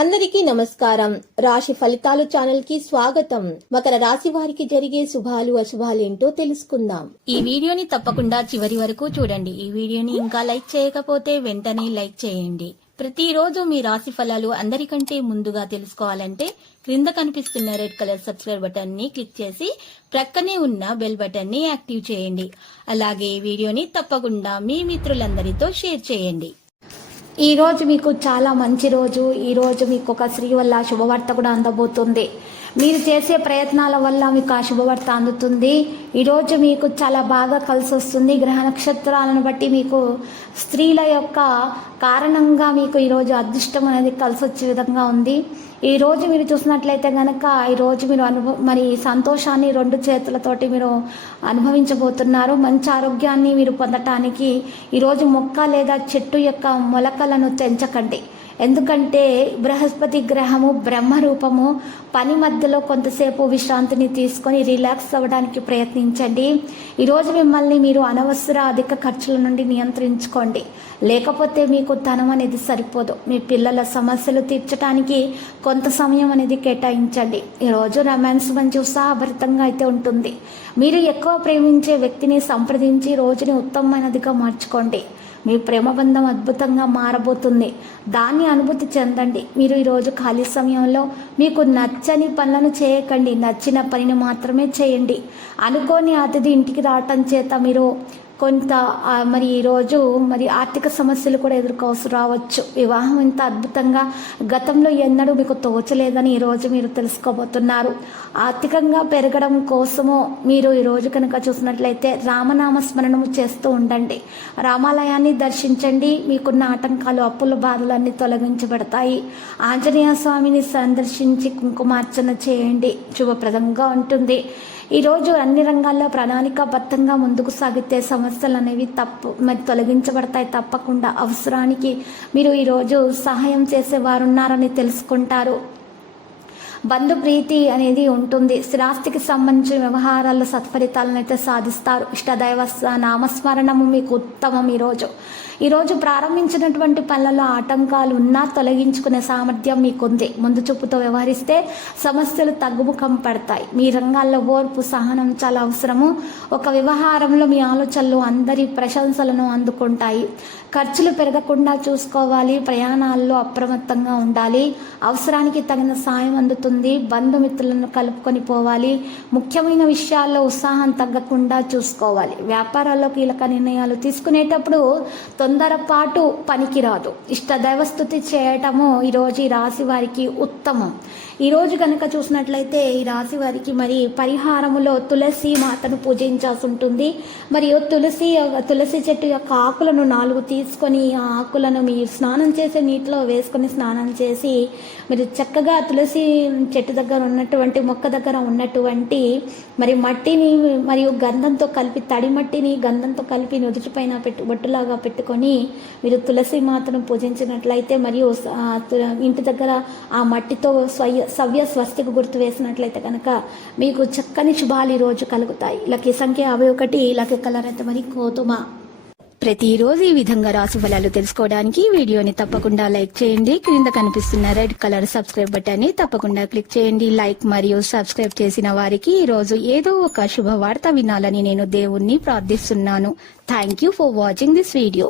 అందరికీ నమస్కారం. రాశి ఫలితాలు ఛానల్ కి స్వాగతం. మకర రాశి వారికి జరిగే శుభాలు అశుభాలు ఏంటో తెలుసుకుందాం. ఈ వీడియోని తప్పకుండా చివరి వరకు చూడండి. ఈ వీడియోని ఇంకా లైక్ చేయకపోతే వెంటనే లైక్ చేయండి. ప్రతిరోజు మీ రాశి ఫలాలు అందరికంటే ముందుగా తెలుసుకోవాలంటే క్రింద కనిపిస్తున్న రెడ్ కలర్ సబ్స్క్రైబ్ బటన్ ని క్లిక్ చేసి ప్రక్కనే ఉన్న బెల్ బటన్ ని యాక్టివ్ చేయండి. అలాగే ఈ వీడియోని తప్పకుండా మీ మిత్రులందరితో షేర్ చేయండి. ఈ రోజు మీకు చాలా మంచి రోజు. ఈ రోజు మీకు ఒక స్త్రీ వల్ల శుభవార్త కూడా అందబోతుంది. మీరు చేసే ప్రయత్నాల వల్ల మీకు ఆ శుభవార్త అందుతుంది. ఈరోజు మీకు చాలా బాగా కలిసి వస్తుంది. గ్రహ నక్షత్రాలను బట్టి మీకు స్త్రీల యొక్క కారణంగా మీకు ఈరోజు అదృష్టం అనేది కలిసి వచ్చే విధంగా ఉంది. ఈరోజు మీరు చూసినట్లయితే కనుక ఈరోజు మీరు మరి సంతోషాన్ని రెండు చేతులతోటి మీరు అనుభవించబోతున్నారు. మంచి ఆరోగ్యాన్ని మీరు పొందటానికి ఈరోజు మొక్క లేదా చెట్టు యొక్క మొలకలను తెంచకండి. ఎందుకంటే బృహస్పతి గ్రహము బ్రహ్మరూపము. పని మధ్యలో కొంతసేపు విశ్రాంతిని తీసుకొని రిలాక్స్ అవ్వడానికి ప్రయత్నించండి. ఈరోజు మిమ్మల్ని మీరు అనవసర అధిక ఖర్చుల నుండి నియంత్రించుకోండి. లేకపోతే మీకు ధనం అనేది సరిపోదు. మీ పిల్లల సమస్యలు తీర్చడానికి కొంత సమయం అనేది కేటాయించండి. ఈరోజు రొమాన్స్ మంచి ఉత్సాహభరితంగా అయితే ఉంటుంది. మీరు ఎక్కువ ప్రేమించే వ్యక్తిని సంప్రదించి రోజుని ఉత్తమమైనదిగా మార్చుకోండి. మీ ప్రేమ బంధం అద్భుతంగా మారబోతుంది. దాన్ని అనుభూతి చెందండి. మీరు ఈరోజు ఖాళీ సమయంలో మీకు నచ్చని పనులను చేయకండి. నచ్చిన పనిని మాత్రమే చేయండి. అనుకోని అతిథి ఇంటికి రావటం చేత మీరు కొంత మరి ఈరోజు మరి ఆర్థిక సమస్యలు కూడా ఎదుర్కోవాల్సి రావచ్చు. వివాహం ఇంత అద్భుతంగా గతంలో ఎన్నడూ మీకు తోచలేదని ఈరోజు మీరు తెలుసుకోబోతున్నారు. ఆర్థికంగా పెరగడం కోసము మీరు ఈరోజు కనుక చూసినట్లయితే రామనామ స్మరణము చేస్తూ ఉండండి. రామాలయాన్ని దర్శించండి. మీకున్న ఆటంకాలు అప్పుల బాధలన్నీ తొలగించబడతాయి. ఆంజనేయ స్వామిని సందర్శించి కుంకుమార్చన చేయండి. శుభప్రదంగా ఉంటుంది. ఈరోజు అన్ని రంగాల్లో ప్రణాళికాబద్ధంగా ముందుకు సాగితే సమస్యలు అనేవి మరి తొలగించబడతాయి. తప్పకుండా అవసరానికి మీరు ఈరోజు సహాయం చేసేవారున్నారని తెలుసుకుంటారు. బంధు ప్రీతి అనేది ఉంటుంది. స్థిరాస్తికి సంబంధించిన వ్యవహారాల్లో సత్ఫలితాలను అయితే సాధిస్తారు. ఇష్టదైవ నామస్మరణము మీకు ఉత్తమం. ఈరోజు ప్రారంభించినటువంటి పనులలో ఆటంకాలు ఉన్నా తొలగించుకునే సామర్థ్యం మీకుంది. ముందు చూపుతో వ్యవహరిస్తే సమస్యలు తగ్గుముఖం పడతాయి. మీ రంగాల్లో ఓర్పు సహనం చాలా అవసరము. ఒక వ్యవహారంలో మీ ఆలోచనలు అందరి ప్రశంసలను అందుకుంటాయి. ఖర్చులు పెరగకుండా చూసుకోవాలి. ప్రయాణాల్లో అప్రమత్తంగా ఉండాలి. అవసరానికి తగిన సాయం అందుతుంది. బంధుమిత్రులను కలుపుకొని పోవాలి. ముఖ్యమైన విషయాల్లో ఉత్సాహం తగ్గకుండా చూసుకోవాలి. వ్యాపారాల్లో కీలక నిర్ణయాలు తీసుకునేటప్పుడు తొందరపాటు పనికిరాదు. ఇష్టదైవస్థుతి చేయటము ఈరోజు ఈ రాశి వారికి ఉత్తమం. ఈరోజు కనుక చూసినట్లయితే ఈ రాశి వారికి మరి పరిహారములో తులసి మాతను పూజించాల్సి ఉంటుంది. మరియు తులసి చెట్టు యొక్క ఆకులను 4 తీసుకొని ఆ ఆకులను మీరు స్నానం చేసే నీటిలో వేసుకొని స్నానం చేసి మీరు చక్కగా తులసి చెట్టు దగ్గర ఉన్నటువంటి మొక్క దగ్గర ఉన్నటువంటి మరి మట్టిని మరియు గంధంతో కలిపి తడి మట్టిని గంధంతో కలిపి నుదుటిపైన బొట్టులాగా పెట్టుకొని మీరు తులసి మాతను పూజించినట్లయితే మరియు ఇంటి దగ్గర ఆ మట్టితో సవ్య స్వస్తికి గుర్తు వేసినట్లయితే కనుక మీకు చక్కని శుభాలు ఈరోజు కలుగుతాయి. లక్కీ సంఖ్య 51. లక్కీ కలర్ అయితే మరి గోధుమ. ప్రతిరోజు ఈ విధంగా రాశి ఫలాలు తెలుసుకోవడానికి వీడియోని తప్పకుండా లైక్ చేయండి. క్రింద కనిపిస్తున్న రెడ్ కలర్ సబ్స్క్రైబ్ బటన్ ని తప్పకుండా క్లిక్ చేయండి. లైక్ మరియు సబ్స్క్రైబ్ చేసిన వారికి ఈ రోజు ఏదో ఒక శుభవార్త వినాలని నేను దేవుణ్ణి ప్రార్థిస్తున్నాను. Thank you for watching this video.